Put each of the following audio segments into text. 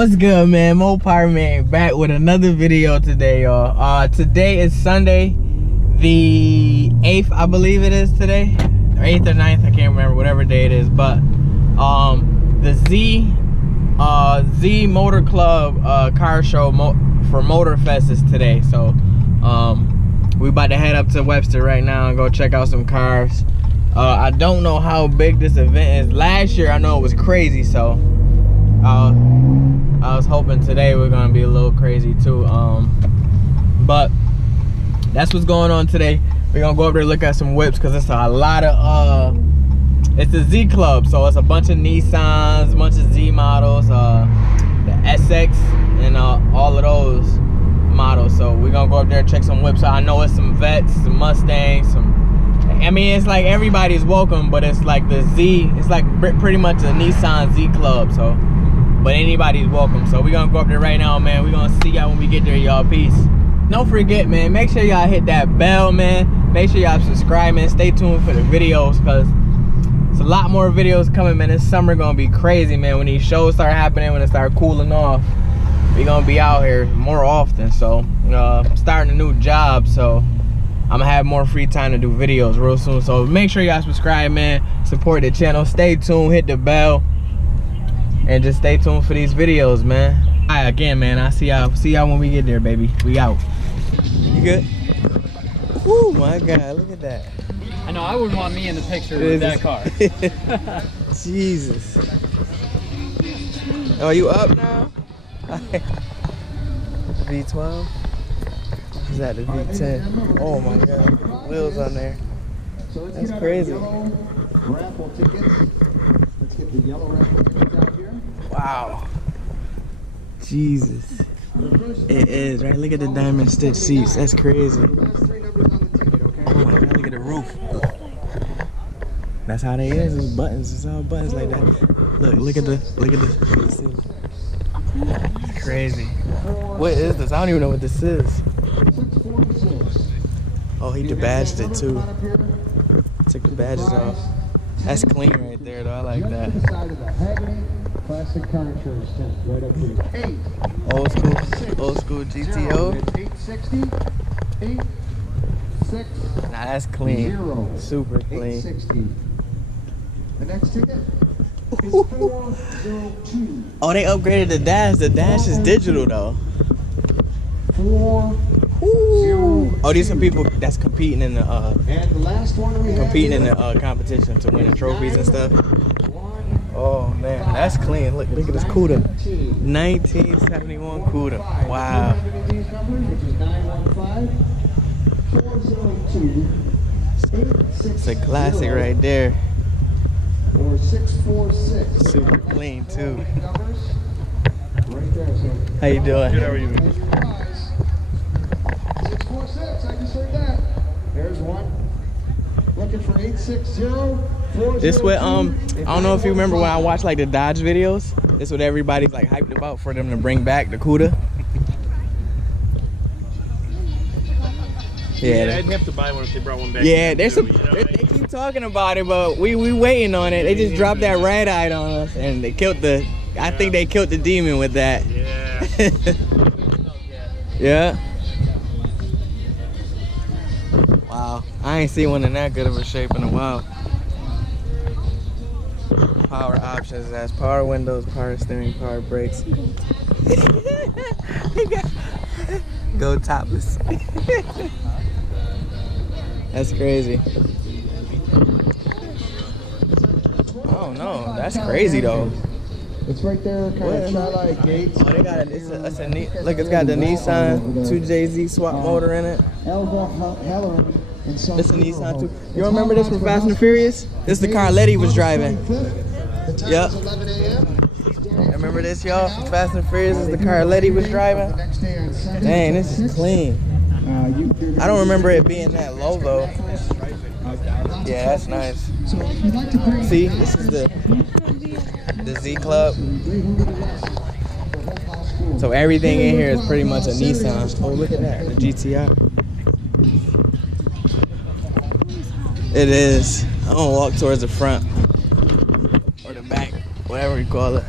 What's good, man? MoparMayne back with another video today, y'all. Today is Sunday, the 8th, I believe it is today, or 8th or 9th, I can't remember, whatever day it is. But the Z Motor Club car show for Motorfest is today. So we about to head up to Webster right now and go check out some cars. I don't know how big this event is. Last year I know it was crazy, so I was hoping today we're gonna be a little crazy too. But that's what's going on today. We're gonna go up there and look at some whips because it's a lot of it's the Z Club, so it's a bunch of Nissans, a bunch of Z models, the SX, and all of those models. So we're gonna go up there and check some whips. I know it's some Vets, some Mustangs, I mean, it's like everybody's welcome, but it's like the Z, it's like pretty much a Nissan Z Club, so, but anybody's welcome. So we're gonna go up there right now, man. We're gonna see y'all when we get there, y'all. Peace. Don't forget, man, make sure y'all hit that bell, man. Make sure y'all subscribe, man. Stay tuned for the videos, because it's a lot more videos coming, man. This summer gonna be crazy, man. When these shows start happening, when it start cooling off, we're gonna be out here more often. So starting a new job, so I'm gonna have more free time to do videos real soon. So make sure y'all subscribe, man. Support the channel. Stay tuned, hit the bell, and just stay tuned for these videos, man. All right, again, man, I'll see y'all when we get there, baby. We out. You good? Oh my God, look at that. I know, I wouldn't want me in the picture with that car. Jesus. Oh, you up now? V12? Is that the V10? Oh my God, wheels on there. That's crazy. Raffle tickets. Let's get the yellow raffle tickets out here. Wow. Jesus. It is, right? Look at the diamond stitch seats. That's crazy. Oh my God, look at the roof. That's how they is. It's buttons. It's all buttons like that. Look at the ceiling. It's crazy. What is this? I don't even know what this is. Oh, he debadged it too. Took the badges off. That's clean right there, though. I like that. Classic car insurance tent right up here. Old school GTO. 860, 86. Nah, that's clean. Super clean. 860. The next ticket is 402. Oh, they upgraded the dash. The dash is digital though. 402. Oh, these are people that's competing in the And the last one we have competition to win the trophies and stuff. Oh man, that's clean. Look at this CUDA. 1971 CUDA. Wow. It's a classic right there. Or 646. Super clean too. Right there, so. How you doing? Good, how are you? 646, I just heard that. There's one. Looking for 860. This what I don't know if you remember when I watched like the Dodge videos. This what everybody's like hyped about for them to bring back the CUDA. Yeah, I'd have to buy one if they brought one back. Yeah, they they keep talking about it, but we waiting on it. They just dropped that red eye on us, and they killed the. I think they killed the demon with that. Yeah. Yeah. Wow, I ain't seen one in that good of a shape in a while. Power options as power windows, power steering, power brakes. Go topless. That's crazy. Oh no, that's crazy though. It's right there, kind of Tri-Light gates. Oh, they got look, it's got the Nissan 2JZ swap motor in it. It's a Nissan too. You remember this from Fast and Furious? This is the car Letty was driving. Yep. Remember this, y'all? From Fast and Furious is the car Letty was driving. Dang, this is clean. I don't remember it being that low though. Yeah, that's nice. See, this is the Z Club. So everything in here is pretty much a Nissan. Oh, look at that, the GTI. It is. I'm gonna walk towards the front or the back, whatever you call it.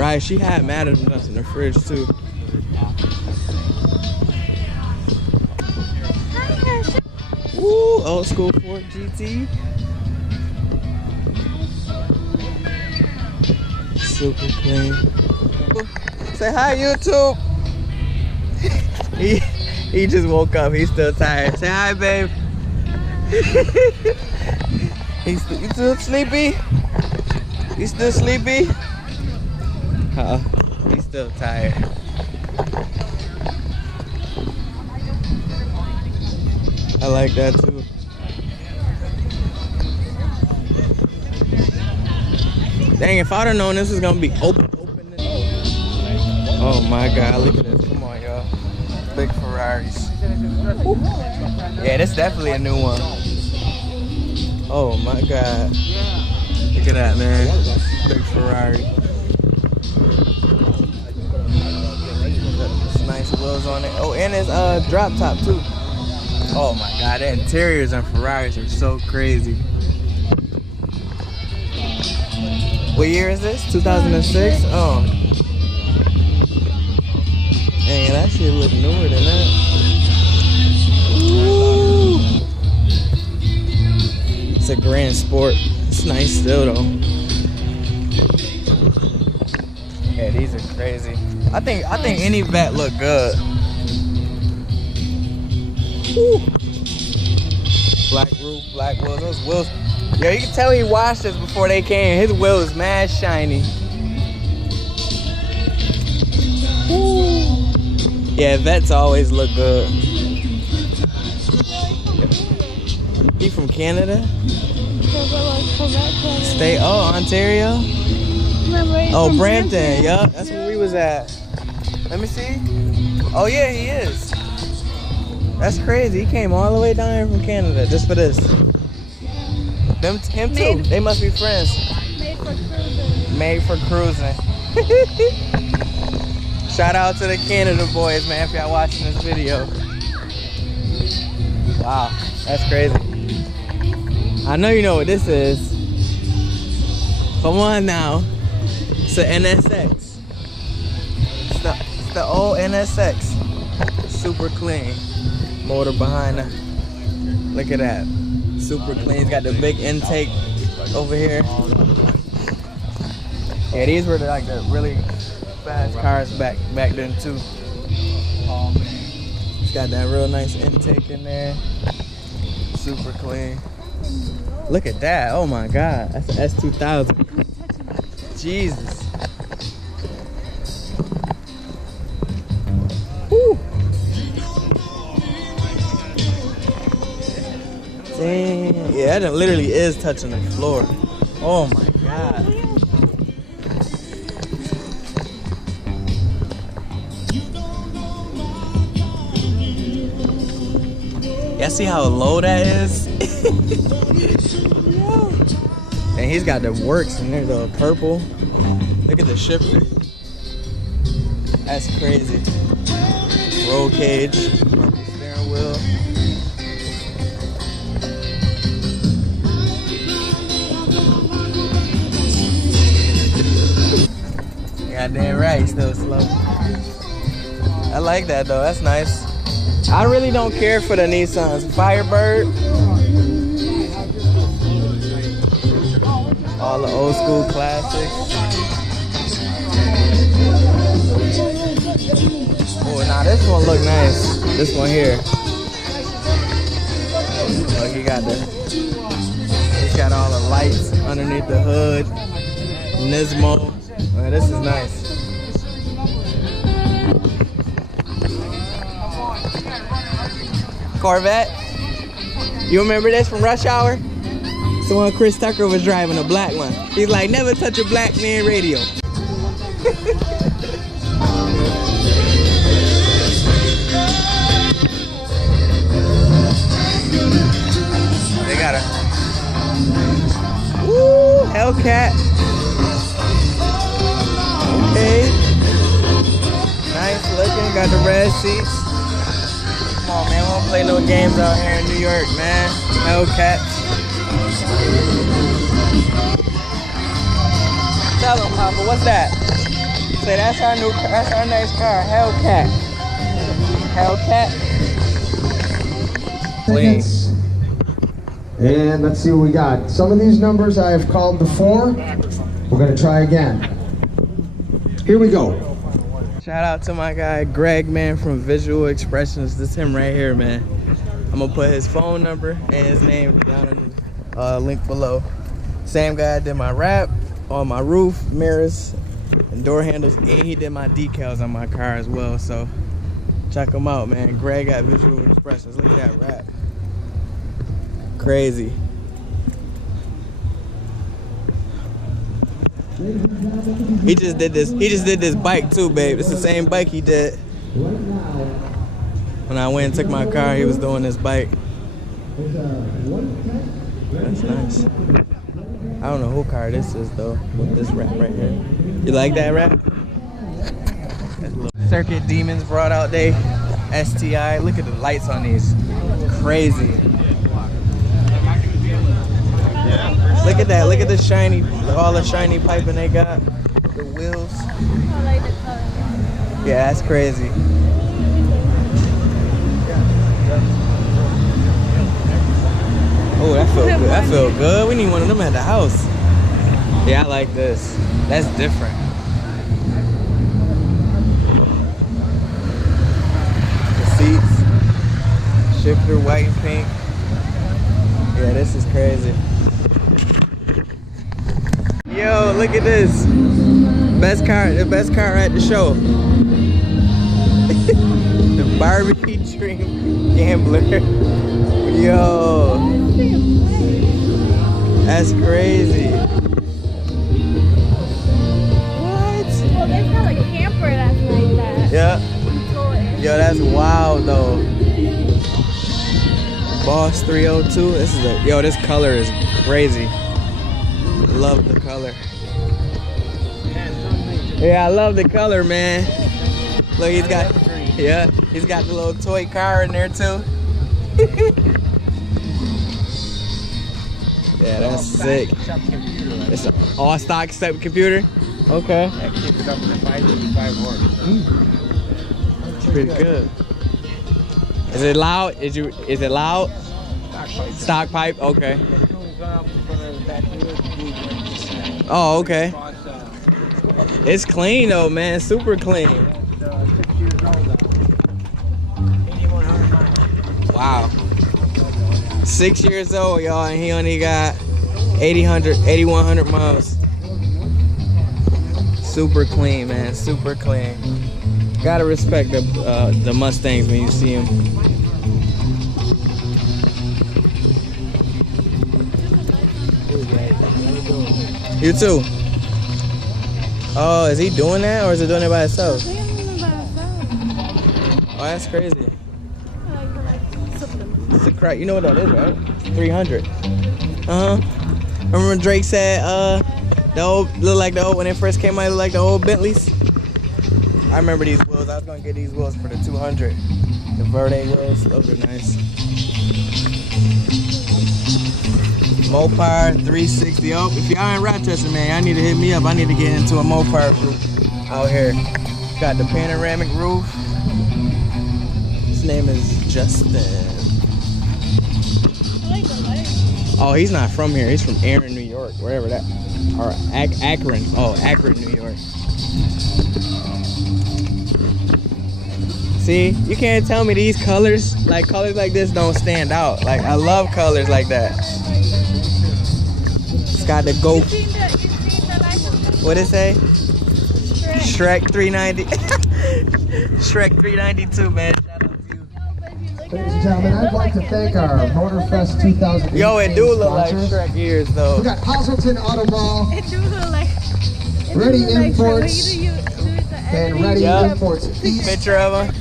Right, she had mad at us in the fridge too. Ooh, old school Ford GT. Super clean. Say hi, YouTube. he just woke up. He's still tired. Say hi, babe. You still sleepy? You still sleepy? He's still tired. I like that too. Dang, if I'd have known this was gonna be open. Oh my God, look at this. Come on, y'all. Big Ferraris. Woo. Yeah, this is definitely a new one. Oh my God. Look at that, man. Big Ferrari. Some nice wheels on it. Oh, and it's drop top too. Oh my God, the interiors on Ferraris are so crazy. What year is this? 2006? Oh. Dang, that shit look newer than that. Ooh. It's a Grand Sport. It's nice still though. Yeah, these are crazy. I think any vet look good. Woo. Black roof, black wheels. Those wheels. Yo, you can tell he washed this before they came. His wheel is mad shiny. Woo. Yeah, vets always look good. He from Canada? Stay, oh, Ontario? Oh, Brampton. Yup, that's where we was at. Let me see. Oh yeah, he is. That's crazy. He came all the way down here from Canada just for this. Him too. They must be friends. Made for cruising. Made for cruising. Shout out to the Canada boys, man, if y'all watching this video. Wow, that's crazy. I know you know what this is. Come on now. It's an NSX. It's the old NSX. Super clean. Motor behind her. Look at that. Super clean. It's got the big intake over here. Yeah, these were like the really fast cars back then too. It's got that real nice intake in there. Super clean. Look at that. Oh my God. That's an S2000. Jesus. Woo. Dang. Yeah, that literally is touching the floor. Oh my God. Y'all see how low that is? And he's got the works in there, the purple. Look at the shifter. That's crazy. Roll cage, purple steering wheel. Goddamn right, still slow. I like that though, that's nice. I really don't care for the Nissans. Firebird. All the old school classics. Oh, now this one look nice. This one here. Oh, he's got all the lights underneath the hood. Nismo. Oh, this is nice. Corvette. You remember this from Rush Hour? It's the one Chris Tucker was driving, a black one. He's like, never touch a black man radio. They got a woo, Hellcat. Okay. Nice looking, got the red seats. Come on, man, we don't play no games out here in New York, man. Hellcat. Tell him, Papa, what's that? Say that's our new car. That's our next car, Hellcat. Hellcat. Clean. And let's see what we got. Some of these numbers I have called before. We're gonna try again. Here we go. Shout out to my guy Greg, man, from Visual Expressions. This is him right here, man. I'm gonna put his phone number and his name down in the link below. Same guy did my wrap on my roof, mirrors, and door handles, and he did my decals on my car as well. So check him out, man. Greg at Visual Expressions. Look at that wrap. Crazy. He just did this bike too, babe. It's the same bike he did. When I went and took my car, he was doing this bike. That's nice. I don't know who car this is though, with this wrap right here. You like that wrap? Circuit Demons brought out they STI. Look at the lights on these. Crazy. Look at that. Look at the shiny, all the shiny piping they got. The wheels. I like the color. Yeah, that's crazy. Oh, that felt good. That felt good. We need one of them at the house. Yeah, I like this. That's different. The seats. Shifter, white and pink. Yeah, this is crazy. Yo, look at this. The best car at the show. The Barbie Dream Gambler. Yo. That's crazy. What? Well, there's not like a camper that's like that. Yeah. Yo, that's wild though. Boss 302. This is yo, this color is crazy. Love the color. Yeah, I love the color, man. Look, he's got the little toy car in there too. Yeah, that's sick. It's an all stock step computer. Okay. That keeps it up to 585 horse. Pretty good. Is it loud? Is it loud? Stock pipe. Okay. Oh, okay. It's clean though, man. Super clean. Wow. 6 years old, y'all, and he only got 8,100 miles. Super clean, man. Super clean. Gotta respect the Mustangs when you see them. You too. Oh, is he doing that or is he doing it by himself? Oh, that's crazy. It's a crack. You know what that is, right? 300. Remember when Drake said the old look like the old when it first came out, it looked like the old Bentleys? I remember these wheels. I was gonna get these wheels for the 200. The Verde wheels. Those are nice. Mopar 360. Oh, if y'all in Rochester, man, y'all need to hit me up. I need to get into a Mopar group out here. Got the panoramic roof. His name is Justin. I like the lights. Oh, he's not from here. He's from Akron, New York, wherever that. Or Akron. Oh, Akron, New York. See, you can't tell me these colors like this don't stand out. Like, I love colors like that. It's got the You seen the license? what it say? Shrek 390. Shrek 392, man. Shout out to you. Ladies and gentlemen, I'd like to thank our Motorfest 2018 Yo, it do look like sponsors. Shrek ears though. We got Hazelton Auto Mall, It do look like. Ready Imports, and Ready Yup. Imports East, Picture of him.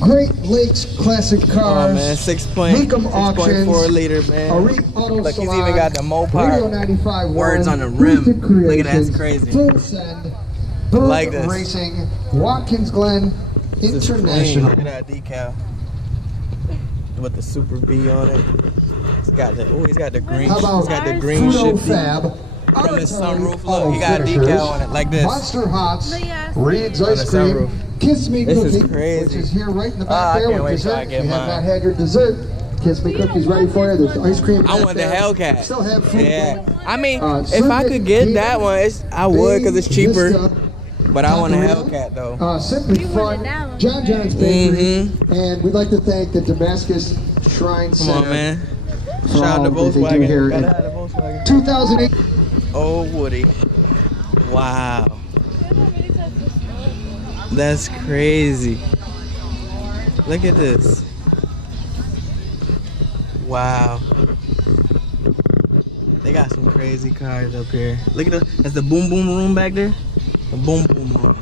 Great Lakes Classic Oh Cars, man, 6.4 liter, man. Elite Auto Look, he's Salon, even got the Radio Mopar 95 words on the Boosted rim. Look at that, that's Creations, crazy. Full Send, Bird Like this. Racing, Watkins Glen This is clean. International. Look at that decal with the Super B on it. He's got the green. How about He's got the green Fudo shifty. Fab, from his sunroof. Look, he got a decal on it like this. Monster Hots, No, yeah. Reed's On the Ice Cream, sunroof. Kiss Me This is Cookie, crazy. which is here right in the I back there can't with wait till dessert. I get We have mine. not had your dessert. Kiss Me Cookie's ready for you. There's ice cream. I back want the there. Hellcat. Still have food. Yeah. I mean, if Circuit I could get King, that one, I would because it's cheaper. Vista, But I want a Taqueria, Hellcat though. Simply You Fun, wanted that one. John John's Bakery, Mm-hmm. and we'd like to thank the Damascus Shrine Come Center on, man. for Shout out all to that they do Volkswagen. here. Gotta in have the Volkswagen. 2008. Oh, Woody. Wow. That's crazy. Look at this. Wow. They got some crazy cars up here. Look at that's the boom boom room back there. The boom boom room.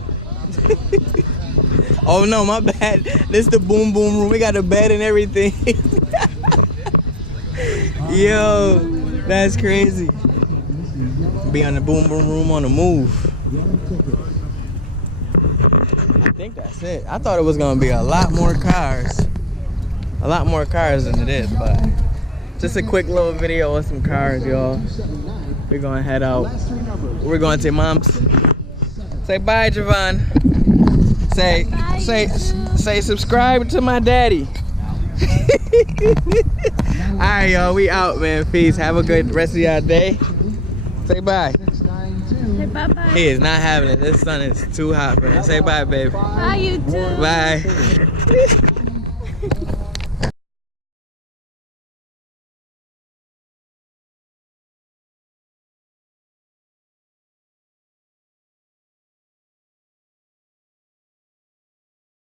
Oh no, my bad. This the boom boom room. We got a bed and everything. Yo, that's crazy. Be on the boom boom room on the move. I think that's it. I thought it was gonna be a lot more cars. A lot more cars than it is, but just a quick little video of some cars, y'all. We're gonna head out. We're going to Mom's. Say bye, Javon. Say subscribe to my daddy. Alright, y'all, we out, man. Peace. Have a good rest of your day. Say bye. Say bye-bye. He is not having it. This sun is too hot for him. Say bye, baby. Bye, you too. Bye.